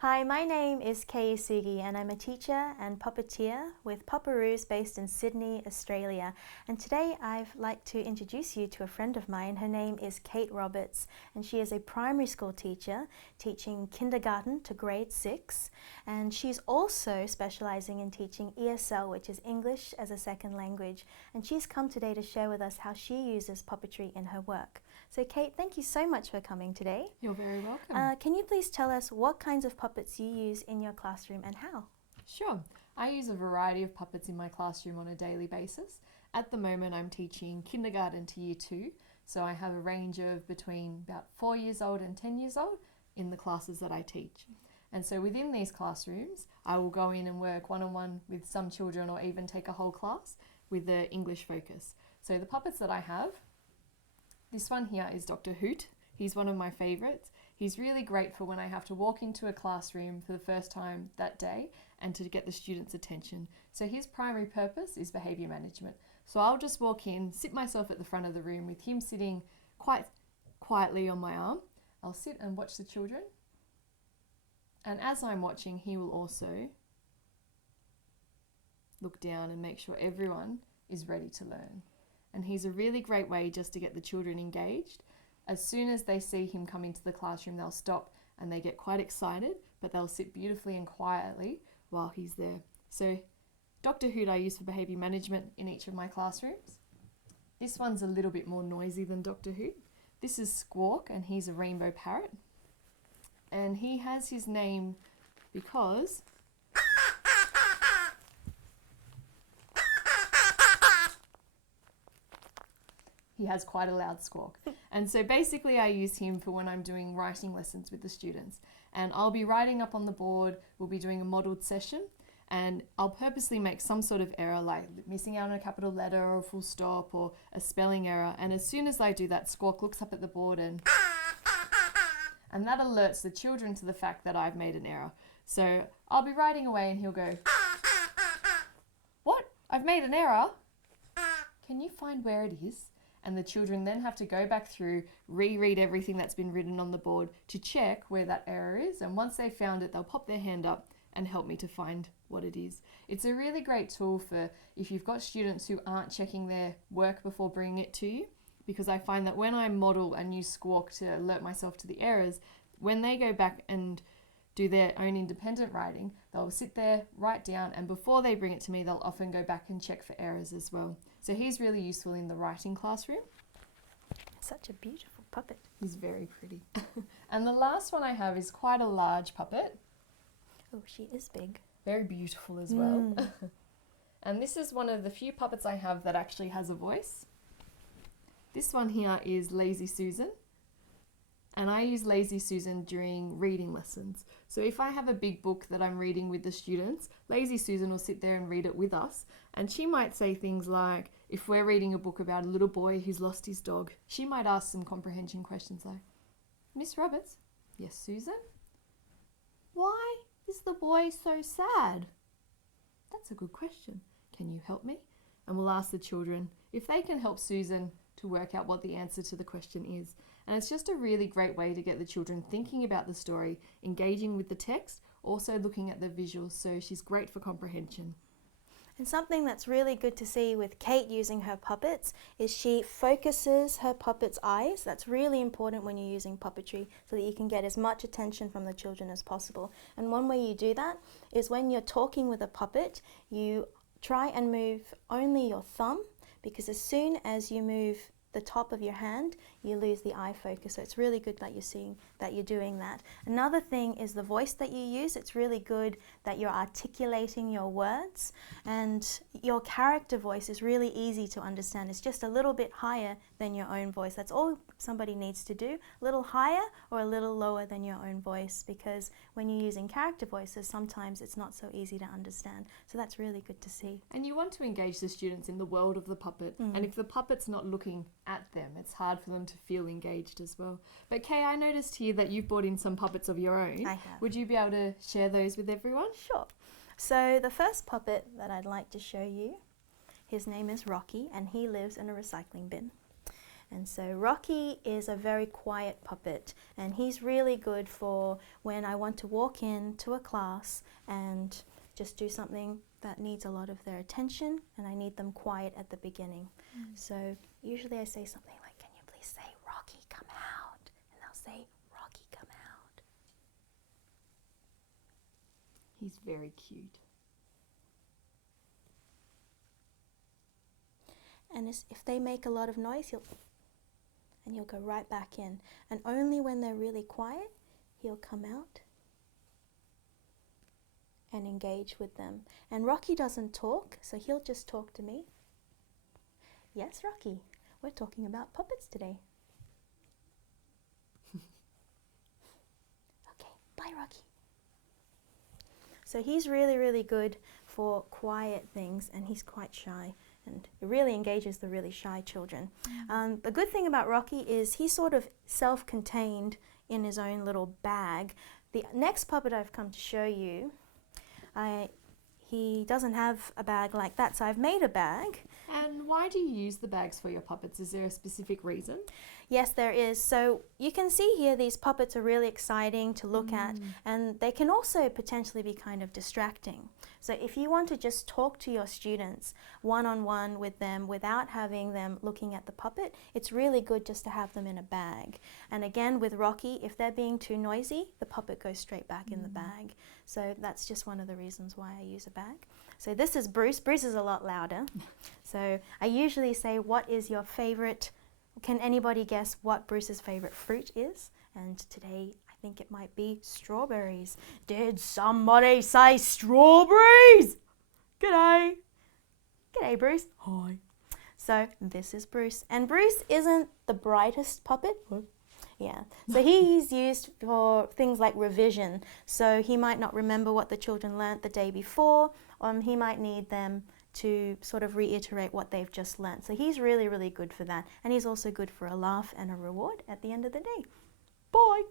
Hi, my name is Kei Sugi and I'm a teacher and puppeteer with Pupperoos based in Sydney, Australia. And today I'd like to introduce you to a friend of mine. Her name is Kate Roberts and she is a primary school teacher teaching kindergarten to grade 6. And she's also specializing in teaching ESL, which is English as a second language. And she's come today to share with us how she uses puppetry in her work. So Kate, thank you so much for coming today. You're very welcome. Can you please tell us what kinds of puppets you use in your classroom and how? Sure. I use a variety of puppets in my classroom on a daily basis. At the moment, I'm teaching kindergarten to year 2, so I have a range of between about 4 years old and 10 years old in the classes that I teach. And so within these classrooms, I will go in and work one-on-one with some children or even take a whole class with the English focus. So the puppets that I have, this one here is Dr. Hoot. He's one of my favourites. He's really great for when I have to walk into a classroom for the first time that day and to get the students' attention. So his primary purpose is behaviour management. So I'll just walk in, sit myself at the front of the room with him sitting quite quietly on my arm. I'll sit and watch the children. And as I'm watching, he will also look down and make sure everyone is ready to learn. And he's a really great way just to get the children engaged. As soon as they see him come into the classroom, they'll stop and they get quite excited, but they'll sit beautifully and quietly while he's there. So Dr. Hoot I use for behaviour management in each of my classrooms. This one's a little bit more noisy than Dr. Hoot. This is Squawk and he's a rainbow parrot. And he has his name because he has quite a loud squawk. And so basically I use him for when I'm doing writing lessons with the students. And I'll be writing up on the board, we'll be doing a modelled session, and I'll purposely make some sort of error like missing out on a capital letter or a full stop or a spelling error. And as soon as I do that, Squawk looks up at the board and that alerts the children to the fact that I've made an error. So I'll be writing away and he'll go, "What? I've made an error? Can you find where it is?" And the children then have to go back through, reread everything that's been written on the board to check where that error is. And once they've found it, they'll pop their hand up and help me to find what it is. It's a really great tool for if you've got students who aren't checking their work before bringing it to you, because I find that when I model and use Squawk to alert myself to the errors, when they go back and do their own independent writing, they'll sit there, write down, and before they bring it to me, they'll often go back and check for errors as well. So he's really useful in the writing classroom. Such a beautiful puppet. He's very pretty. And the last one I have is quite a large puppet. Oh, she is big. Very beautiful as well. And this is one of the few puppets I have that actually has a voice. This one here is Lazy Susan. And I use Lazy Susan during reading lessons. So if I have a big book that I'm reading with the students, Lazy Susan will sit there and read it with us. And she might say things like, if we're reading a book about a little boy who's lost his dog, she might ask some comprehension questions like, "Miss Roberts?" "Yes, Susan?" "Why is the boy so sad?" "That's a good question. Can you help me?" And we'll ask the children if they can help Susan to work out what the answer to the question is. And it's just a really great way to get the children thinking about the story, engaging with the text, also looking at the visuals, so she's great for comprehension. And something that's really good to see with Kate using her puppets is she focuses her puppet's eyes. That's really important when you're using puppetry so that you can get as much attention from the children as possible. And one way you do that is when you're talking with a puppet, you try and move only your thumb, because as soon as you move the top of your hand, you lose the eye focus. So it's really good that you're seeing that you're doing that. Another thing is the voice that you use. It's really good that you're articulating your words, and your character voice is really easy to understand. It's just a little bit higher than your own voice. That's all somebody needs to do, a little higher or a little lower than your own voice, because when you're using character voices, sometimes it's not so easy to understand. So that's really good to see. And you want to engage the students in the world of the puppet. And if the puppet's not looking at them, it's hard for them to feel engaged as well. But Kay, I noticed here that you've brought in some puppets of your own. I have. Would you be able to share those with everyone? Sure. So the first puppet that I'd like to show you, his name is Rocky, and he lives in a recycling bin. And so Rocky is a very quiet puppet, and he's really good for when I want to walk into a class and just do something that needs a lot of their attention, and I need them quiet at the beginning. So usually I say something like, "Can you please say, Rocky, come out?" And they'll say, "Rocky, come out." He's very cute. And if they make a lot of noise, he'll go right back in. And only when they're really quiet, he'll come out and engage with them. And Rocky doesn't talk, so he'll just talk to me. "Yes, Rocky, we're talking about puppets today." "Okay, bye, Rocky." So he's really, really good for quiet things, and he's quite shy, and it really engages the really shy children. The good thing about Rocky is he's sort of self-contained in his own little bag. The next puppet I've come to show you, he doesn't have a bag like that, so I've made a bag. And why do you use the bags for your puppets? Is there a specific reason? Yes, there is. So you can see here these puppets are really exciting to look at, and they can also potentially be kind of distracting. So if you want to just talk to your students one-on-one with them without having them looking at the puppet, it's really good just to have them in a bag. And again, with Rocky, if they're being too noisy, the puppet goes straight back in the bag. So that's just one of the reasons why I use a bag. So this is Bruce. Bruce is a lot louder. So I usually say, "What is your favorite?" Can anybody guess what Bruce's favorite fruit is? And today I think it might be strawberries. Did somebody say strawberries? G'day. G'day, Bruce. Hi. So this is Bruce. And Bruce isn't the brightest puppet. Yeah. So he's used for things like revision. So he might not remember what the children learnt the day before. He might need them to sort of reiterate what they've just learnt. So he's really, really good for that. And he's also good for a laugh and a reward at the end of the day. Bye.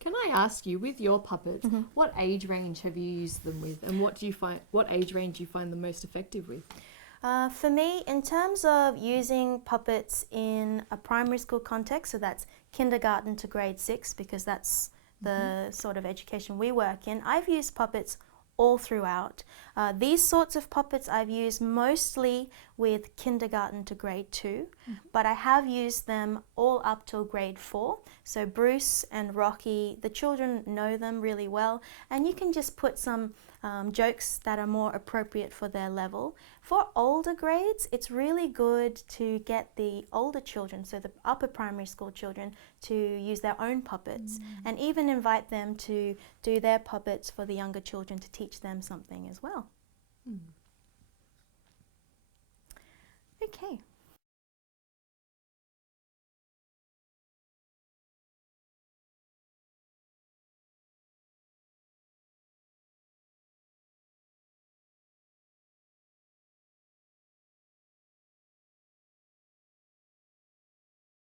Can I ask you, with your puppets, what age range have you used them with, and what age range do you find the most effective with? For me, in terms of using puppets in a primary school context, so that's kindergarten to grade 6, because that's the sort of education we work in, I've used puppets all throughout. These sorts of puppets I've used mostly with kindergarten to grade 2, but I have used them all up till grade 4. So Bruce and Rocky, the children know them really well, and you can just put some jokes that are more appropriate for their level. For older grades, it's really good to get the older children, so the upper primary school children, to use their own puppets, and even invite them to do their puppets for the younger children to teach them something as well. Okay.